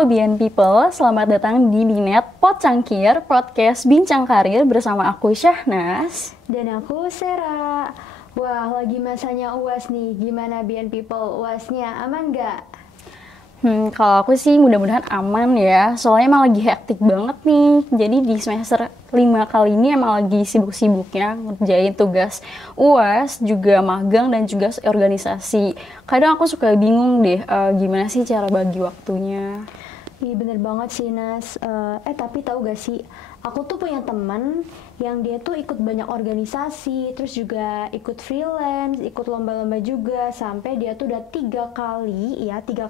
Halo BN People, selamat datang di Binet Podcangkir, podcast Bincang Karir bersama aku Syahnas. Dan aku Sera. Wah, lagi masanya UAS nih. Gimana BN People? UASnya aman nggak? Kalau aku sih mudah-mudahan aman ya, soalnya emang lagi hektik banget nih. Jadi di semester 5 kali ini emang lagi sibuk-sibuknya ngerjain tugas UAS, juga magang dan juga organisasi. Kadang aku suka bingung deh, gimana sih cara bagi waktunya. Iya bener banget sih Nas. Tapi tahu gak sih, aku tuh punya teman yang dia tuh ikut banyak organisasi, terus juga ikut freelance, ikut lomba-lomba juga, sampai dia tuh udah 3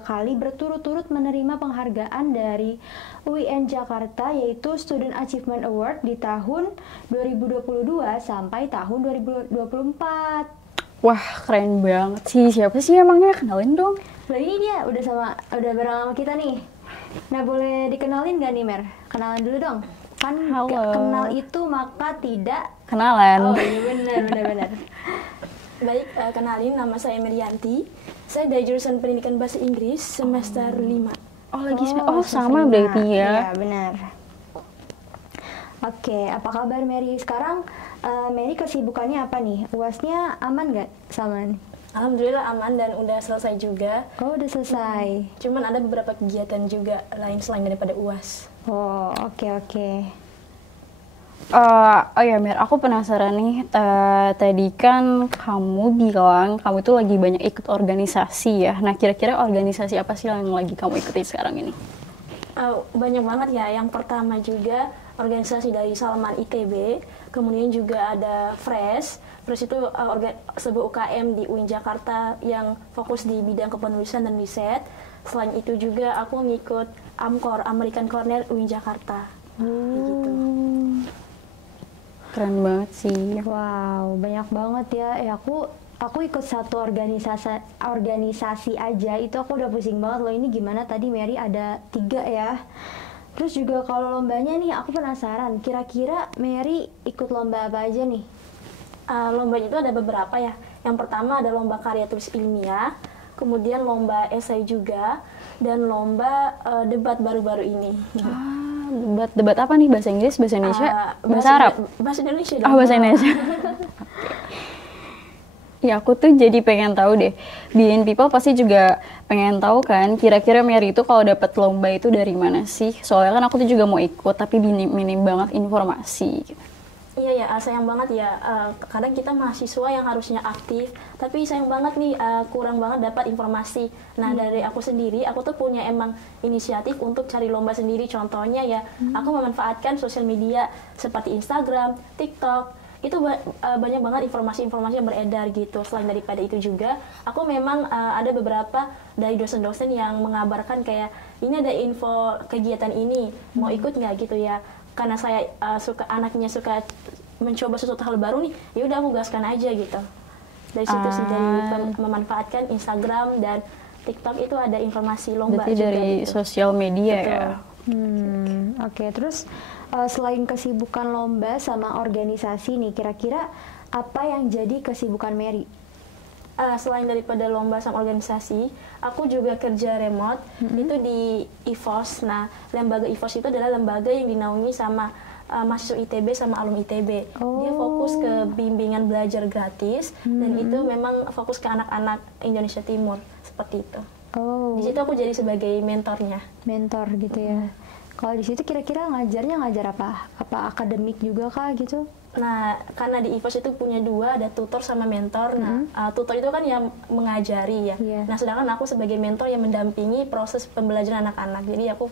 kali berturut-turut menerima penghargaan dari UIN Jakarta, yaitu Student Achievement Award di tahun 2022 sampai tahun 2024. Wah, keren banget sih. Siapa sih emangnya? Kenalin dong. Nah ini dia udah bareng sama kita nih. Nah boleh dikenalin gak nih Mer? Kenalan dulu dong. Kan Halo. gak kenal itu maka tidak Kenalan. Oh iya benar. Baik, kenalin, nama saya Merianti. Saya dari jurusan Pendidikan Bahasa Inggris semester 5. Sama berarti ya. Iya benar. Oke, apa kabar Mary? Sekarang Mary kesibukannya apa nih? UASnya aman gak sama nih? Alhamdulillah aman dan udah selesai juga. Oh udah selesai. Cuman ada beberapa kegiatan juga lain selain daripada UAS. Oh oke. Oh ya Mir, aku penasaran nih, tadi kan kamu bilang kamu tuh lagi banyak ikut organisasi ya. Nah kira-kira organisasi apa sih yang lagi kamu ikuti sekarang ini? Banyak banget ya. Yang pertama juga organisasi dari Salman ITB, kemudian juga ada FRESH. FRESH itu sebuah UKM di UIN Jakarta yang fokus di bidang kepenulisan dan riset. Selain itu juga aku ngikut AMCOR, American Corner UIN Jakarta. Gitu. Keren banget sih. Wow, banyak banget ya. Aku ikut satu organisasi aja, itu aku udah pusing banget loh. Ini gimana tadi Mary ada 3 ya. Terus juga kalau lombanya nih, aku penasaran. Kira-kira Mary ikut lomba apa aja nih? Lombanya itu ada beberapa ya. Yang pertama ada lomba karya tulis ilmiah, kemudian lomba esai juga, dan lomba debat baru-baru ini. Debat apa nih? Bahasa Inggris, bahasa Indonesia, bahasa Arab? Bahasa Indonesia dong. Bahasa Indonesia. Ya aku tuh jadi pengen tahu deh, BN People pasti juga pengen tahu kan, kira-kira Mary itu kalau dapat lomba itu dari mana sih? Soalnya kan aku tuh juga mau ikut, tapi minim banget informasi. Gitu. Iya ya, sayang banget ya. Kadang kita mahasiswa yang harusnya aktif, tapi sayang banget nih kurang banget dapat informasi. Nah dari aku sendiri, aku tuh punya emang inisiatif untuk cari lomba sendiri. Contohnya ya, aku memanfaatkan sosial media seperti Instagram, TikTok. Itu banyak banget informasi-informasi yang beredar gitu. Selain daripada itu juga, aku memang ada beberapa dari dosen-dosen yang mengabarkan kayak ini ada info kegiatan ini, mau ikut nggak gitu ya. Karena saya anaknya suka mencoba sesuatu hal baru nih, ya udah aku gaskan aja gitu. Dari situ sih, dari memanfaatkan Instagram dan TikTok itu ada informasi lomba. Berarti juga dari gitu. sosial media. Betul. Ya. Oke, terus selain kesibukan lomba sama organisasi nih, kira-kira apa yang jadi kesibukan Mary? Selain daripada lomba sama organisasi, aku juga kerja remote, itu di IFOS. Nah, lembaga IFOS itu adalah lembaga yang dinaungi sama mahasiswa ITB sama alumni ITB. Dia fokus ke bimbingan belajar gratis, dan itu memang fokus ke anak-anak Indonesia Timur, seperti itu. Di situ aku jadi sebagai mentornya. Mentor gitu ya. Kalau di situ kira-kira ngajar apa? Apa akademik juga kah gitu? Nah, karena di IFOS itu punya 2, ada tutor sama mentor. Nah, tutor itu kan yang mengajari ya. Yeah. Nah, sedangkan aku sebagai mentor yang mendampingi proses pembelajaran anak-anak. Jadi aku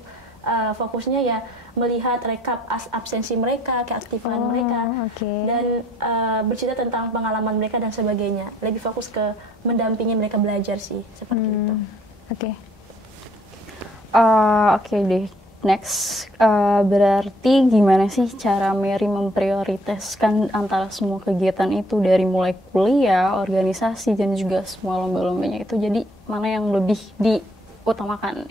fokusnya ya melihat rekap absensi mereka, keaktifan mereka, dan bercerita tentang pengalaman mereka dan sebagainya. Lebih fokus ke mendampingi mereka belajar sih, seperti itu. Oke deh. Next, berarti gimana sih cara Mary memprioritaskan antara semua kegiatan itu dari mulai kuliah, organisasi, dan juga semua lomba-lombanya itu, jadi mana yang lebih diutamakan?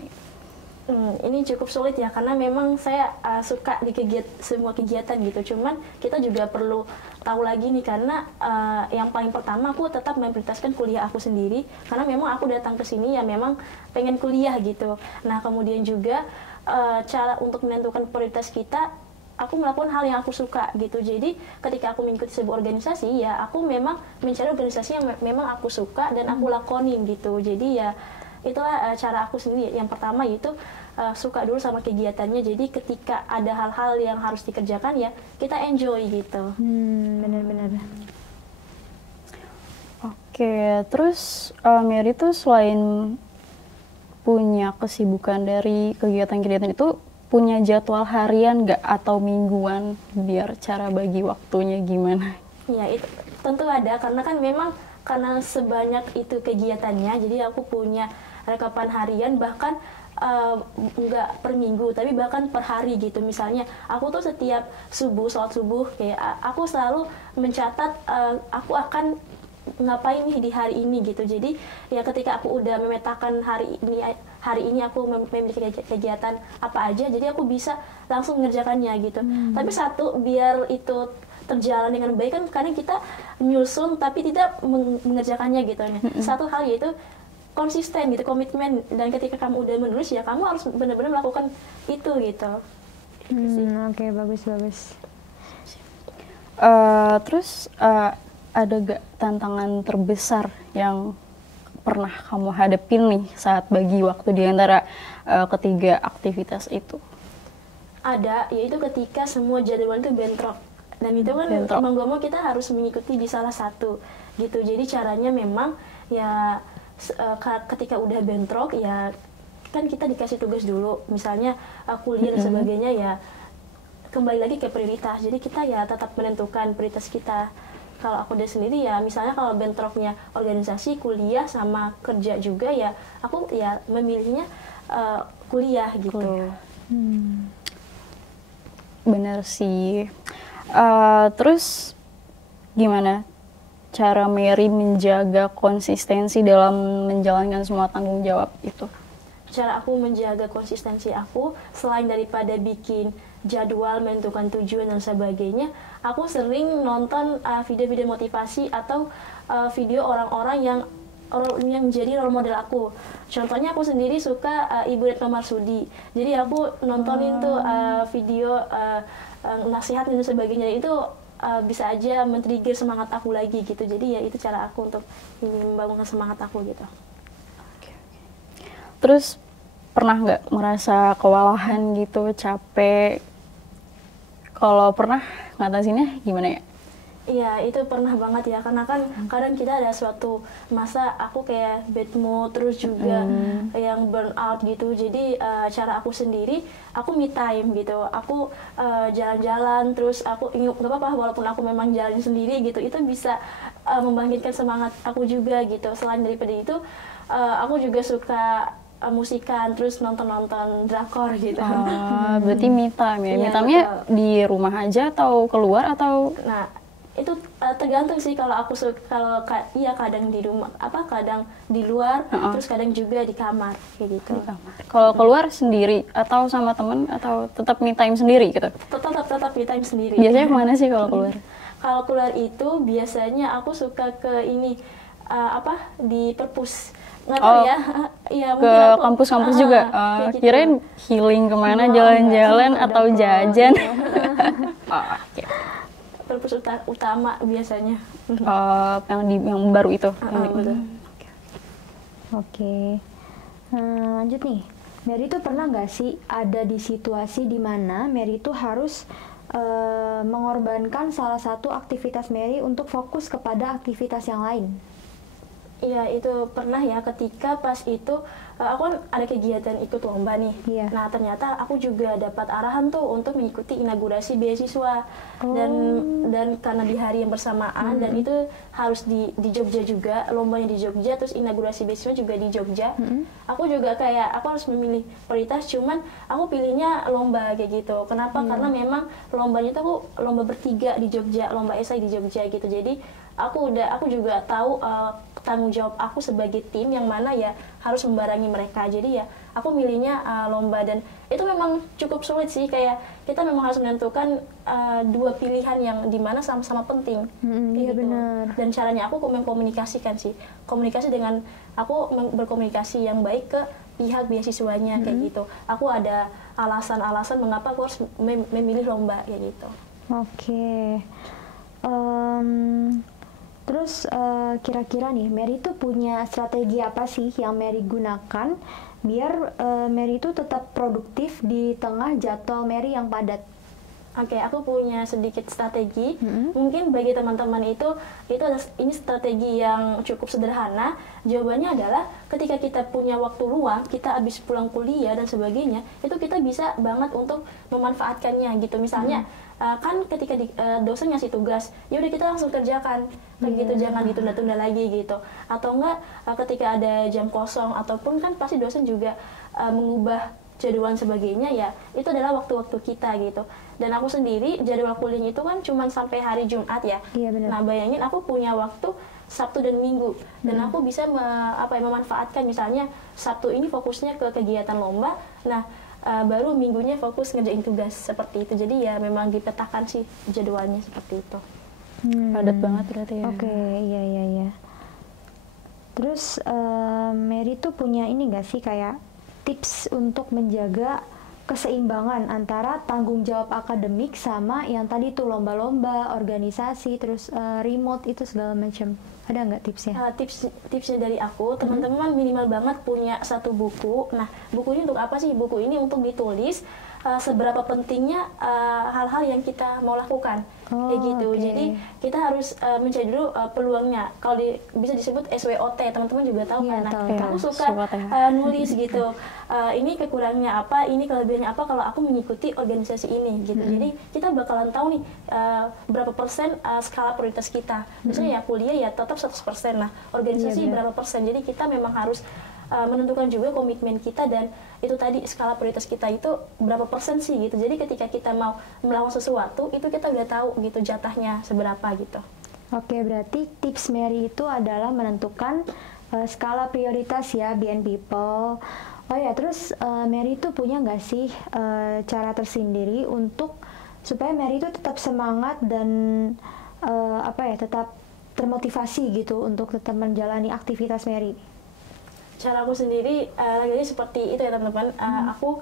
Ini cukup sulit ya, karena memang saya suka di semua kegiatan gitu. Cuman kita juga perlu tahu lagi nih, karena yang paling pertama aku tetap memprioritaskan kuliah aku sendiri, karena memang aku datang ke sini ya memang pengen kuliah gitu. Nah kemudian juga cara untuk menentukan prioritas kita, aku melakukan hal yang aku suka gitu. Jadi ketika aku mengikuti sebuah organisasi ya aku memang mencari organisasi yang memang aku suka dan aku lakonin gitu. Jadi ya itulah cara aku sendiri. Yang pertama yaitu suka dulu sama kegiatannya. Jadi ketika ada hal-hal yang harus dikerjakan ya kita enjoy gitu. Benar-benar. Oke, terus Mary tuh selain punya kesibukan dari kegiatan-kegiatan itu, punya jadwal harian nggak atau mingguan, biar cara bagi waktunya gimana? Ya itu tentu ada, karena kan memang karena sebanyak itu kegiatannya, jadi aku punya rekapan harian, bahkan nggak per minggu tapi bahkan per hari gitu. Misalnya aku tuh setiap sholat subuh kayak aku selalu mencatat aku akan ngapain nih di hari ini gitu. Jadi ya ketika aku udah memetakan hari ini aku memiliki kegiatan apa aja, jadi aku bisa langsung mengerjakannya gitu. Tapi satu, biar itu terjalan dengan baik kan kadang kita nyusun tapi tidak mengerjakannya gitu. Satu hal yaitu konsisten gitu, komitmen, dan ketika kamu udah menulis ya kamu harus benar-benar melakukan itu gitu. Oke, bagus. Terus ada gak tantangan terbesar yang pernah kamu hadapin nih saat bagi waktu di antara ketiga aktivitas itu? Ada, yaitu ketika semua jadwal itu bentrok. Dan itu kan mau gak mau kita harus mengikuti di salah satu gitu. Jadi caranya memang ya ketika udah bentrok ya kan kita dikasih tugas dulu. Misalnya kuliah dan sebagainya ya kembali lagi ke prioritas. Jadi kita ya tetap menentukan prioritas kita. Kalau aku udah sendiri ya misalnya kalau bentroknya organisasi, kuliah sama kerja juga ya aku ya memilihnya kuliah gitu. Bener sih. Terus gimana cara Mary menjaga konsistensi dalam menjalankan semua tanggung jawab itu? Cara aku menjaga konsistensi aku, selain daripada bikin jadwal, menentukan tujuan dan sebagainya, aku sering nonton video-video motivasi atau video orang-orang yang menjadi role model aku. Contohnya aku sendiri suka Ibu Retno Marsudi. Jadi aku nontonin tuh video nasihat dan sebagainya, itu bisa aja men-trigger semangat aku lagi gitu. Jadi ya itu cara aku untuk membangun semangat aku gitu. Terus pernah nggak merasa kewalahan gitu, capek? Kalau pernah, ngatasinnya gimana ya? Iya, itu pernah banget ya, karena kan kadang kita ada suatu masa aku kayak bad mood, terus juga yang burn out gitu. Jadi cara aku sendiri, aku me time gitu. Aku jalan-jalan, terus aku nggak apa-apa walaupun aku memang jalan sendiri gitu. Itu bisa membangkitkan semangat aku juga gitu. Selain daripada itu, aku juga suka musikan, terus nonton-nonton drakor gitu. Berarti me time ya? Me time-nya di rumah aja atau keluar atau? Nah, itu tergantung sih. Kalau aku iya kadang di rumah, kadang di luar, terus kadang juga di kamar kayak gitu. Kalau keluar sendiri atau sama temen atau tetap me time sendiri gitu? Tetap me time sendiri. Biasanya kemana sih kalau keluar? Kalau keluar itu biasanya aku suka ke ini di perpus. Nggak tahu ya. Iya, ke kampus-kampus juga. Gitu. Kirain healing kemana, jalan-jalan atau jajan. Okay. Perpus utama biasanya. Yang baru itu. Oke. Lanjut nih. Mary tuh pernah nggak sih ada di situasi di mana Mary tuh harus mengorbankan salah satu aktivitas Mary untuk fokus kepada aktivitas yang lain? Iya, itu pernah ya, ketika pas itu aku kan ada kegiatan ikut lomba nih. Iya. Nah, ternyata aku juga dapat arahan tuh untuk mengikuti inaugurasi beasiswa. Dan karena di hari yang bersamaan dan itu harus di Jogja juga, lombanya di Jogja, terus inaugurasi beasiswa juga di Jogja. Aku juga aku harus memilih prioritas, cuman aku pilihnya lomba kayak gitu. Kenapa? Karena memang lombanya itu aku lomba bertiga di Jogja, lomba esai di Jogja gitu. Jadi aku juga tahu tanggung jawab aku sebagai tim yang mana ya harus membarengi mereka. Jadi ya aku milihnya lomba, dan itu memang cukup sulit sih, kayak kita memang harus menentukan dua pilihan yang dimana sama-sama penting. Iya benar. Dan caranya aku mengkomunikasikan sih, komunikasi dengan aku berkomunikasi yang baik ke pihak beasiswanya kayak gitu. Aku ada alasan-alasan mengapa aku harus memilih lomba kayak gitu. Oke. Terus kira-kira nih, Mary tuh punya strategi apa sih yang Mary gunakan biar Mary itu tetap produktif di tengah jadwal Mary yang padat? Oke, aku punya sedikit strategi. Mungkin bagi teman-teman ini strategi yang cukup sederhana. Jawabannya adalah ketika kita punya waktu luang, kita habis pulang kuliah dan sebagainya, itu kita bisa banget untuk memanfaatkannya gitu. Misalnya kan ketika dosen ngasih tugas, ya udah kita langsung kerjakan kayak gitu, jangan ditunda-tunda lagi gitu. Atau enggak ketika ada jam kosong, ataupun kan pasti dosen juga mengubah jadwal sebagainya, ya itu adalah waktu-waktu kita gitu. Dan aku sendiri jadwal kuliah itu kan cuma sampai hari Jumat ya. Iya, benar. Nah bayangin aku punya waktu Sabtu dan Minggu, dan aku bisa memanfaatkan, misalnya Sabtu ini fokusnya ke kegiatan lomba, nah baru minggunya fokus ngerjain tugas seperti itu. Jadi ya memang dipetakan sih jadwalnya seperti itu. Padat banget berarti ya. Oke, iya. Terus Mary tuh punya ini gak sih kayak tips untuk menjaga keseimbangan antara tanggung jawab akademik sama yang tadi tuh lomba-lomba, organisasi, terus remote itu segala macam. Ada nggak tipsnya? Tipsnya dari aku, teman-teman minimal banget punya satu buku. Nah, buku ini untuk apa sih? Buku ini untuk ditulis seberapa pentingnya hal-hal yang kita mau lakukan. Kayak gitu. Okay. Jadi kita harus mencari dulu peluangnya. Kalau bisa disebut SWOT, teman-teman juga tahu kan. Nah, aku suka nulis gitu. Ini kekurangannya apa, ini kelebihannya apa kalau aku mengikuti organisasi ini gitu. Jadi kita bakalan tahu nih berapa persen skala prioritas kita. Misalnya ya kuliah ya tetap 100%. Nah, organisasi berapa persen. Jadi kita memang harus menentukan juga komitmen kita, dan itu tadi skala prioritas kita itu berapa persen sih gitu. Jadi ketika kita mau melakukan sesuatu, itu kita udah tahu gitu jatahnya seberapa gitu. Oke, berarti tips Mary itu adalah menentukan skala prioritas ya, being people. Oh ya, terus Mary itu punya nggak sih cara tersendiri untuk supaya Mary itu tetap semangat dan tetap termotivasi gitu untuk tetap menjalani aktivitas Mary? Cara aku sendiri lagi seperti itu ya teman-teman. Aku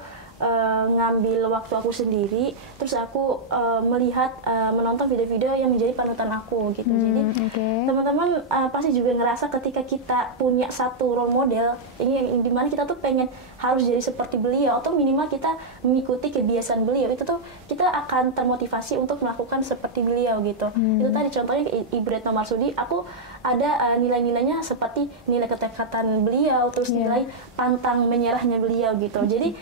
ngambil waktu aku sendiri, terus aku melihat menonton video-video yang menjadi panutan aku gitu. Jadi teman-teman pasti juga ngerasa ketika kita punya satu role model, ini dimana kita tuh pengen harus jadi seperti beliau, atau minimal kita mengikuti kebiasaan beliau, itu tuh kita akan termotivasi untuk melakukan seperti beliau gitu. Itu tadi contohnya Ibu Retno Marsudi, aku ada nilai-nilainya seperti nilai ketekatan beliau, terus nilai pantang menyerahnya beliau gitu. Jadi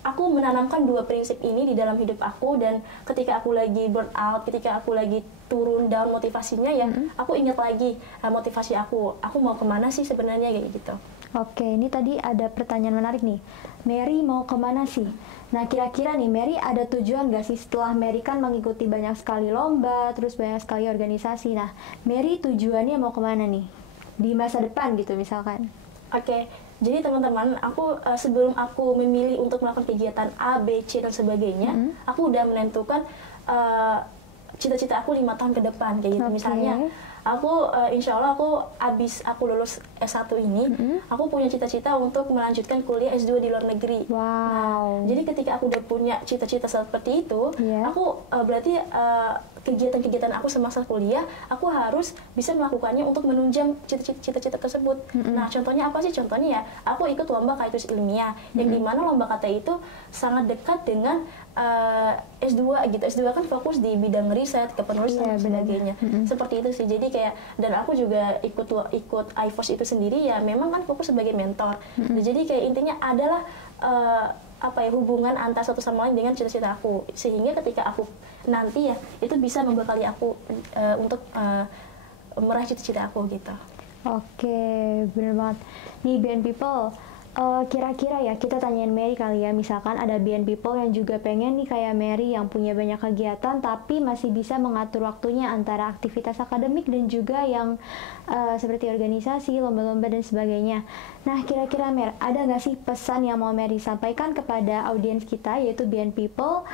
aku menanamkan dua prinsip ini di dalam hidup aku, dan ketika aku lagi burnout, ketika aku lagi turun down motivasinya ya, aku ingat lagi motivasi aku mau kemana sih sebenarnya kayak gitu. Oke, ini tadi ada pertanyaan menarik nih. Mary mau kemana sih? Nah, kira-kira nih Mary ada tujuan gak sih setelah Mary kan mengikuti banyak sekali lomba, terus banyak sekali organisasi. Nah, Mary tujuannya mau kemana nih? Di masa depan gitu misalkan. Oke, jadi teman-teman, aku sebelum aku memilih untuk melakukan kegiatan A, B, C, dan sebagainya, aku udah menentukan cita-cita aku 5 tahun ke depan kayak gitu. Misalnya, aku insya Allah abis aku lulus S1 ini, aku punya cita-cita untuk melanjutkan kuliah S2 di luar negeri. Nah, jadi ketika aku udah punya cita-cita seperti itu, aku berarti kegiatan-kegiatan aku semasa kuliah, aku harus bisa melakukannya untuk menunjang cita-cita tersebut. Nah, contohnya apa sih? Contohnya ya, aku ikut lomba Kaitus Ilmiah, yang dimana lomba kata itu sangat dekat dengan S2 gitu. S2 kan fokus di bidang riset, kepenulisan, dan sebagainya. Seperti itu sih. Jadi kayak, dan aku juga ikut IFOS itu sendiri ya, memang kan fokus sebagai mentor. Jadi kayak intinya adalah hubungan antara satu sama lain dengan cita-cita aku, sehingga ketika aku nanti ya itu bisa membekali aku untuk meraih cita-cita aku gitu. Oke, bener banget. Nih BN People, Kira-kira ya kita tanyain Mary kali ya, misalkan ada BN People yang juga pengen nih kayak Mary yang punya banyak kegiatan tapi masih bisa mengatur waktunya antara aktivitas akademik dan juga yang seperti organisasi, lomba-lomba dan sebagainya. Nah kira-kira Mer, ada nggak sih pesan yang mau Mary sampaikan kepada audiens kita yaitu BN People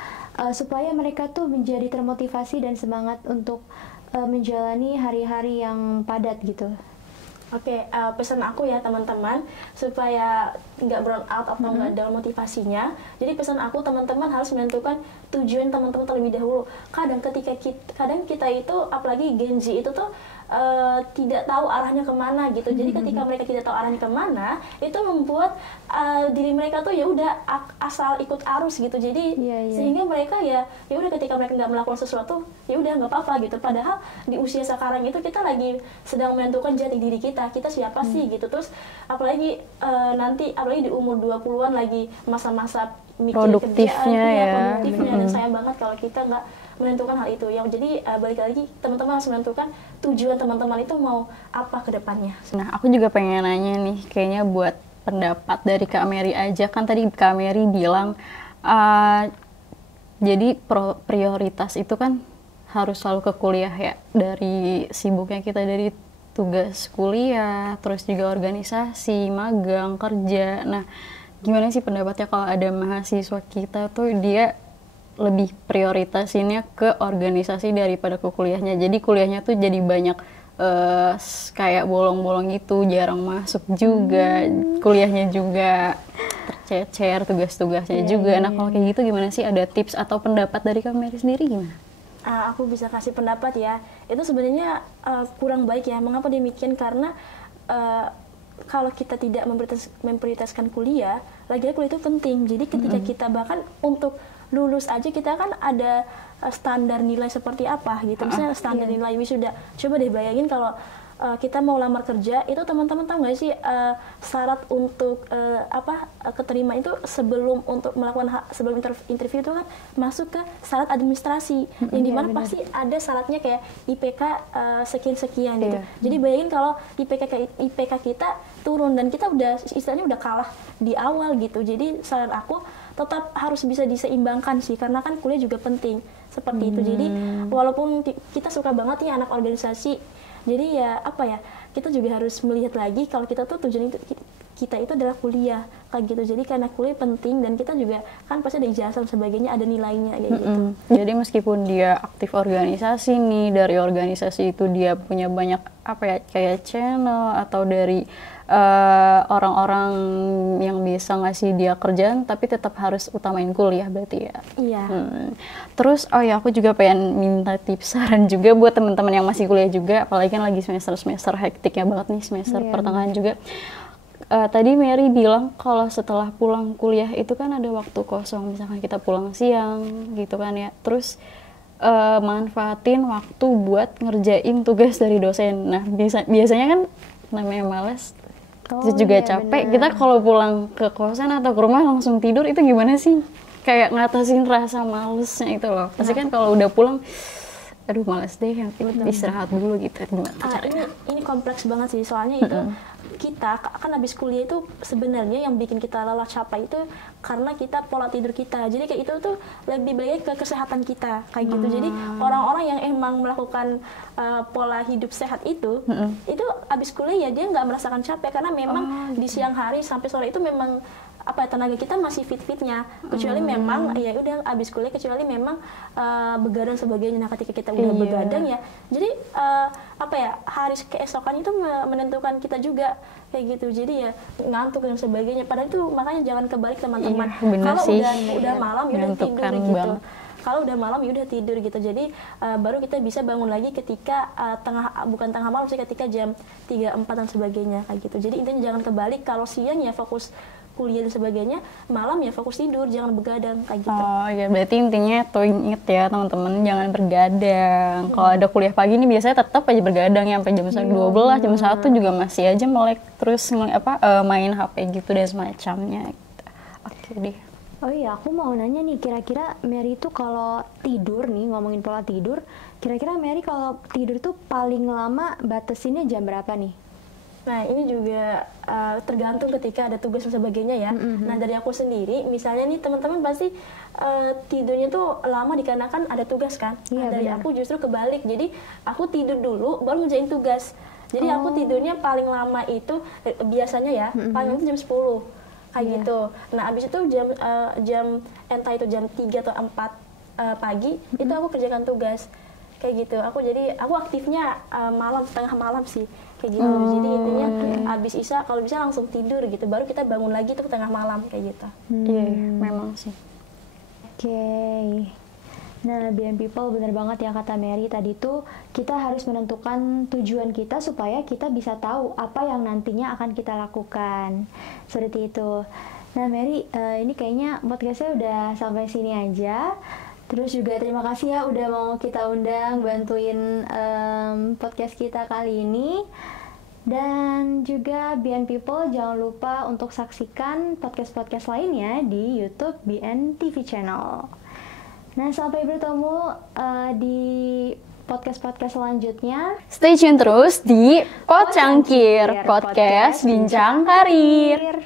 supaya mereka tuh menjadi termotivasi dan semangat untuk menjalani hari-hari yang padat gitu? Oke, pesan aku ya teman-teman supaya nggak burn out atau nggak down motivasinya. Jadi pesan aku teman-teman harus menentukan tujuan teman-teman terlebih dahulu. Kadang kita itu apalagi Gen Z itu tuh tidak tahu arahnya kemana gitu. Jadi ketika mereka tidak tahu arahnya kemana, itu membuat diri mereka tuh ya udah asal ikut arus gitu. Jadi sehingga mereka ya udah ketika mereka nggak melakukan sesuatu, ya udah nggak apa-apa gitu. Padahal di usia sekarang itu kita lagi sedang menentukan jati diri kita siapa sih gitu. Terus apalagi nanti apalagi di umur 20-an lagi masa-masa mikir produktifnya kerjaan, produktifnya dan sayang banget kalau kita nggak menentukan hal itu. Yang jadi balik lagi teman-teman harus menentukan tujuan teman-teman itu mau apa ke depannya. Nah, aku juga pengen nanya nih, kayaknya buat pendapat dari Kak Mary aja. Kan tadi Kak Mary bilang jadi prioritas itu kan harus selalu ke kuliah ya, dari sibuknya kita dari tugas kuliah, terus juga organisasi, magang, kerja. Nah, gimana sih pendapatnya kalau ada mahasiswa kita tuh dia lebih prioritasinnya ke organisasi daripada ke kuliahnya. Jadi kuliahnya tuh jadi banyak kayak bolong-bolong gitu, jarang masuk juga, kuliahnya juga tercecer, tugas-tugasnya juga. Nah kalau kayak gitu gimana sih, ada tips atau pendapat dari Kak Mary sendiri gimana? Aku bisa kasih pendapat ya, itu sebenarnya kurang baik ya. Mengapa demikian? Karena kalau kita tidak memprioritaskan kuliah, lagi-lagi kuliah itu penting. Jadi ketika kita bahkan untuk lulus aja kita kan ada standar nilai seperti apa gitu. Misalnya standar nilai wisuda. Coba deh bayangin kalau kita mau lamar kerja, itu teman-teman tahu nggak sih syarat untuk keterima itu sebelum untuk melakukan sebelum interview itu kan masuk ke syarat administrasi yang dimana pasti ada syaratnya kayak IPK sekian-sekian gitu. Jadi bayangin kalau IPK kita turun dan kita udah istilahnya udah kalah di awal gitu. Jadi saran aku tetap harus bisa diseimbangkan sih, karena kan kuliah juga penting seperti itu. Jadi walaupun kita suka banget ya anak organisasi, jadi ya kita juga harus melihat lagi kalau kita tuh tujuan kita itu adalah kuliah kayak gitu. Jadi karena kuliah penting dan kita juga kan pasti ada ijazah dan sebagainya, ada nilainya kayak gitu. Jadi meskipun dia aktif organisasi nih, dari organisasi itu dia punya banyak kayak channel atau dari orang-orang yang bisa ngasih dia kerjaan, tapi tetap harus utamain kuliah berarti ya. Iya. Terus aku juga pengen minta tips saran juga buat teman-teman yang masih kuliah juga, apalagi kan lagi semester hektiknya banget nih, semester pertengahan juga. Tadi Mary bilang kalau setelah pulang kuliah itu kan ada waktu kosong, misalkan kita pulang siang gitu kan ya, terus manfaatin waktu buat ngerjain tugas dari dosen. Nah biasanya kan namanya malas, terus juga capek, kita kalau pulang ke kosan atau ke rumah langsung tidur, itu gimana sih kayak ngatasin rasa malesnya itu loh? Pasti kan kalau udah pulang, aduh males deh, yang istirahat dulu gitu. Ini kompleks banget sih, soalnya itu kita kan habis kuliah itu sebenarnya yang bikin kita lelah capek itu karena kita pola tidur kita. Jadi kayak itu tuh lebih baik ke kesehatan kita kayak gitu. Jadi orang-orang yang emang melakukan pola hidup sehat itu habis kuliah ya dia nggak merasakan capek, karena memang di siang hari sampai sore itu memang tenaga kita masih fit-fitnya, kecuali memang ya udah abis kuliah, kecuali memang begadang sebagainya. Nah ketika kita udah begadang ya, jadi hari keesokan itu menentukan kita juga kayak gitu. Jadi ya ngantuk dan sebagainya. Padahal itu makanya jangan kebalik teman-teman. Kalau udah malam ya udah tidur gitu. Kalau udah malam ya udah tidur gitu. Jadi baru kita bisa bangun lagi ketika bukan tengah malam sih, ketika jam 3-4 dan sebagainya kayak gitu. Jadi intinya jangan kebalik, kalau siang ya fokus kuliah dan sebagainya, malam ya fokus tidur, jangan begadang kayak gitu. Oh ya, berarti intinya tuh inget ya teman-teman, jangan bergadang. Kalau ada kuliah pagi nih biasanya tetap aja bergadang ya sampai jam 12, jam 1 juga masih aja melek terus main HP gitu dan semacamnya gitu. Oke deh. Oh iya, aku mau nanya nih, kira-kira Mary itu kalau tidur nih, ngomongin pola tidur, kira-kira Mary kalau tidur tuh paling lama batasinnya jam berapa nih? Nah, ini juga tergantung ketika ada tugas dan sebagainya ya. Nah, dari aku sendiri, misalnya nih teman-teman pasti tidurnya tuh lama dikarenakan ada tugas kan. Iya, Nah, dari benar. aku justru kebalik. Jadi, aku tidur dulu baru ngerjain tugas. Jadi, aku tidurnya paling lama itu biasanya ya, paling lama itu jam 10. Kayak gitu. Nah, abis itu jam entah itu jam 3 atau 4 pagi, itu aku kerjakan tugas. Kayak gitu. Aku aktifnya malam, setengah malam sih. Kayak gitu. Jadi intinya abis Isya kalau bisa langsung tidur gitu. Baru kita bangun lagi tuh tengah malam kayak gitu. Iya, memang sih. Oke. Nah, Beyond People bener banget yang kata Mary tadi tuh, kita harus menentukan tujuan kita supaya kita bisa tahu apa yang nantinya akan kita lakukan. Seperti itu. Nah, Mary, ini kayaknya podcastnya udah sampai sini aja. Terus juga terima kasih ya udah mau kita undang, bantuin podcast kita kali ini. Dan juga BN People jangan lupa untuk saksikan podcast-podcast lainnya di YouTube BN TV Channel. Nah, sampai bertemu di podcast-podcast selanjutnya. Stay tune terus di Pocangkir, podcast Bincang Karir.